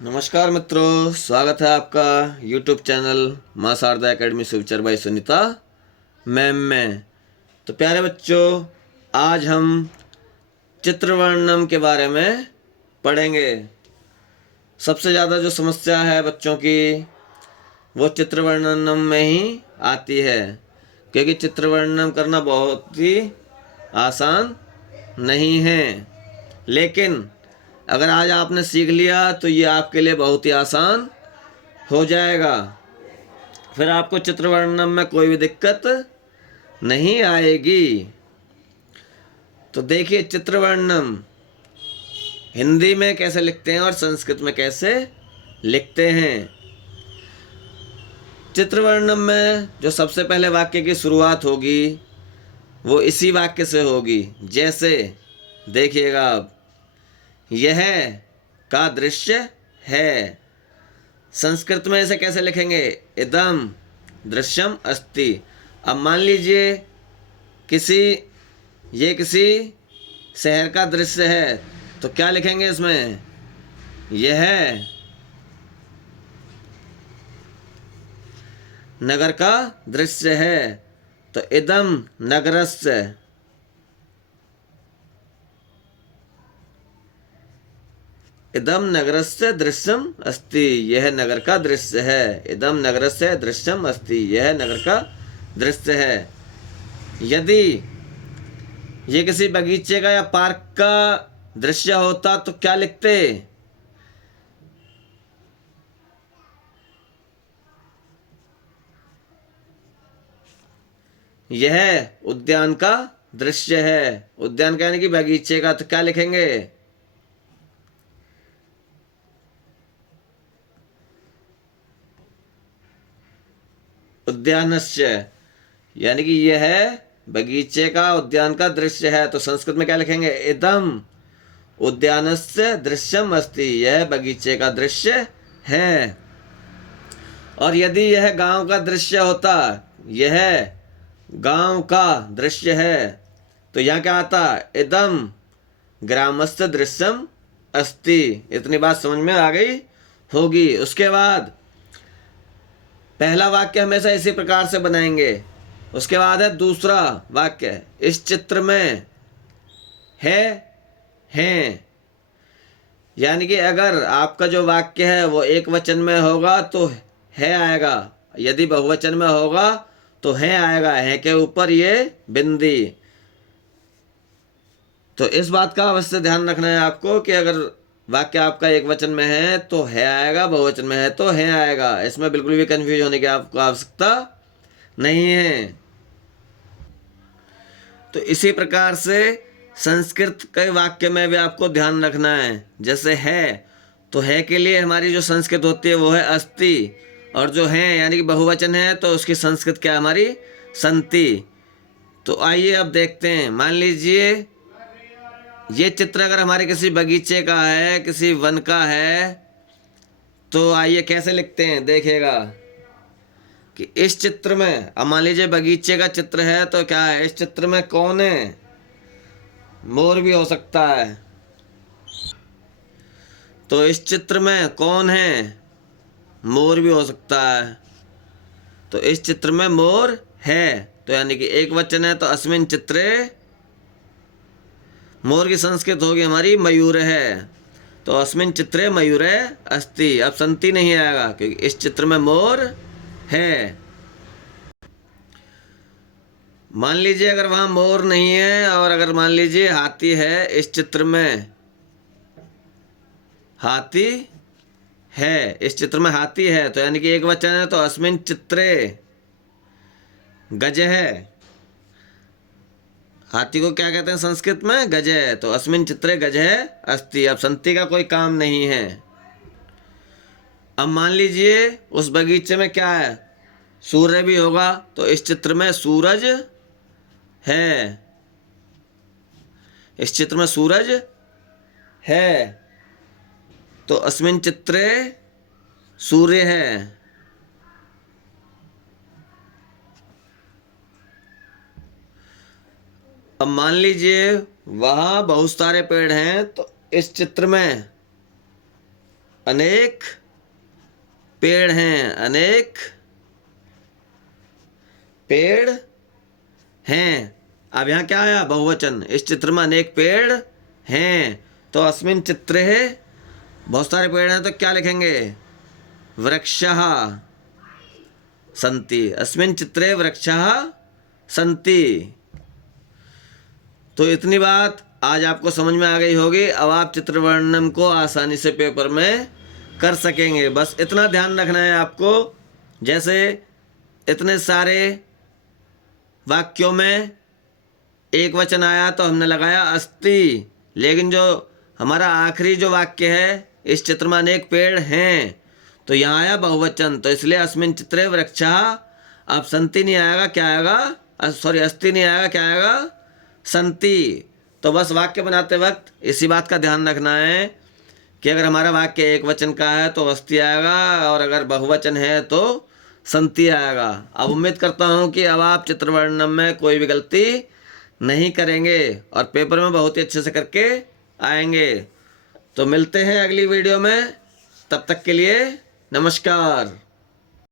नमस्कार मित्रों, स्वागत है आपका यूट्यूब चैनल माँ शारदा एकेडमी सुविचार बाई सुनीता मैम में। तो प्यारे बच्चों, आज हम चित्रवर्णन के बारे में पढ़ेंगे। सबसे ज़्यादा जो समस्या है बच्चों की वो चित्रवर्णन में ही आती है, क्योंकि चित्रवर्णन करना बहुत ही आसान नहीं है। लेकिन अगर आज आपने सीख लिया तो ये आपके लिए बहुत ही आसान हो जाएगा। फिर आपको चित्रवर्णन में कोई भी दिक्कत नहीं आएगी। तो देखिए, चित्रवर्णन हिंदी में कैसे लिखते हैं और संस्कृत में कैसे लिखते हैं। चित्रवर्णन में जो सबसे पहले वाक्य की शुरुआत होगी वो इसी वाक्य से होगी। जैसे देखिएगा, अब यह का दृश्य है। संस्कृत में इसे कैसे लिखेंगे? इदम दृश्यम अस्ति। अब मान लीजिए किसी शहर का दृश्य है, तो क्या लिखेंगे इसमें? यह नगर का दृश्य है, तो इदम नगरस्य। इदम नगरस्य दृश्यम अस्ति। यह नगर का दृश्य है। इदम नगरस्य दृश्यम अस्ति। यह नगर का दृश्य है। यदि ये किसी बगीचे का या पार्क का दृश्य होता तो क्या लिखते? यह उद्यान का दृश्य है। उद्यान का यानी कि बगीचे का, तो क्या लिखेंगे? उद्यानस्य। यानी कि यह बगीचे का, उद्यान का दृश्य है। तो संस्कृत में क्या लिखेंगे? इदम उद्यानस्य दृश्यम अस्ति। यह बगीचे का दृश्य है। और यदि यह गांव का दृश्य होता, यह गांव का दृश्य है, तो यहाँ क्या आता? इदम ग्रामस्य दृश्यम अस्ति। इतनी बात समझ में आ गई होगी। उसके बाद पहला वाक्य हमेशा इसी प्रकार से बनाएंगे। उसके बाद है दूसरा वाक्य, इस चित्र में है हैं। यानी कि अगर आपका जो वाक्य है वो एक वचन में होगा तो है आएगा, यदि बहुवचन में होगा तो है आएगा। है के ऊपर ये बिंदी। तो इस बात का अवश्य ध्यान रखना है आपको कि अगर वाक्य आपका एक वचन में है तो है आएगा, बहुवचन में है तो है आएगा। इसमें बिल्कुल भी कंफ्यूज होने की आपको आवश्यकता नहीं है। तो इसी प्रकार से संस्कृत के वाक्य में भी आपको ध्यान रखना है। जैसे है, तो है के लिए हमारी जो संस्कृत होती है वो है अस्ति, और जो है यानी कि बहुवचन है तो उसकी संस्कृत क्या है हमारी? संति। तो आइए अब देखते हैं। मान लीजिए ये चित्र अगर हमारे किसी बगीचे का है, किसी वन का है, तो आइए कैसे लिखते हैं देखिएगा कि इस चित्र में, अब मान लीजिए बगीचे का चित्र है, तो क्या है इस चित्र में कौन है? मोर भी हो सकता है। तो इस चित्र में कौन है? मोर भी हो सकता है। तो इस चित्र में मोर है, तो यानी कि एक वचन है, तो अस्मिन चित्रे, मोर की संस्कृत होगी हमारी मयूर है, तो अस्मिन चित्रे मयूरे अस्ति। अब संति नहीं आएगा क्योंकि इस चित्र में मोर है। मान लीजिए अगर वहाँ मोर नहीं है और अगर मान लीजिए हाथी है, इस चित्र में हाथी है, इस चित्र में हाथी है, तो यानी कि एक वचन है, तो अस्मिन चित्रे गज है। हाथी को क्या कहते हैं संस्कृत में? गज है, तो अस्मिन चित्रे गज है अस्ति। अब संति का कोई काम नहीं है। अब मान लीजिए उस बगीचे में क्या है? सूर्य भी होगा, तो इस चित्र में सूरज है। इस चित्र में सूरज है, तो अस्मिन चित्रे सूर्य है। अब मान लीजिए वहाँ बहुत सारे पेड़ हैं, तो इस चित्र में अनेक पेड़ हैं, अनेक पेड़ हैं। अब यहाँ क्या आया? बहुवचन। इस चित्र में अनेक पेड़ हैं, तो अस्मिन चित्रे है, बहुत सारे पेड़ हैं, तो क्या लिखेंगे? वृक्षः सन्ति। अस्मिन चित्रे वृक्षः सन्ति। तो इतनी बात आज आपको समझ में आ गई होगी। अब आप चित्र वर्णन को आसानी से पेपर में कर सकेंगे। बस इतना ध्यान रखना है आपको, जैसे इतने सारे वाक्यों में एक वचन आया तो हमने लगाया अस्ति, लेकिन जो हमारा आखिरी जो वाक्य है, इस चित्र में अनेक पेड़ हैं, तो यहाँ आया बहुवचन, तो इसलिए अस्मिन चित्रे वृक्षः। अब संति नहीं आएगा, क्या आएगा? सॉरी, अस्ति नहीं आएगा, क्या आएगा? संति। तो बस वाक्य बनाते वक्त इसी बात का ध्यान रखना है कि अगर हमारा वाक्य एक वचन का है तो अस्ति आएगा, और अगर बहुवचन है तो संति आएगा। अब उम्मीद करता हूँ कि अब आप चित्र वर्णन में कोई भी गलती नहीं करेंगे और पेपर में बहुत ही अच्छे से करके आएंगे। तो मिलते हैं अगली वीडियो में, तब तक के लिए नमस्कार।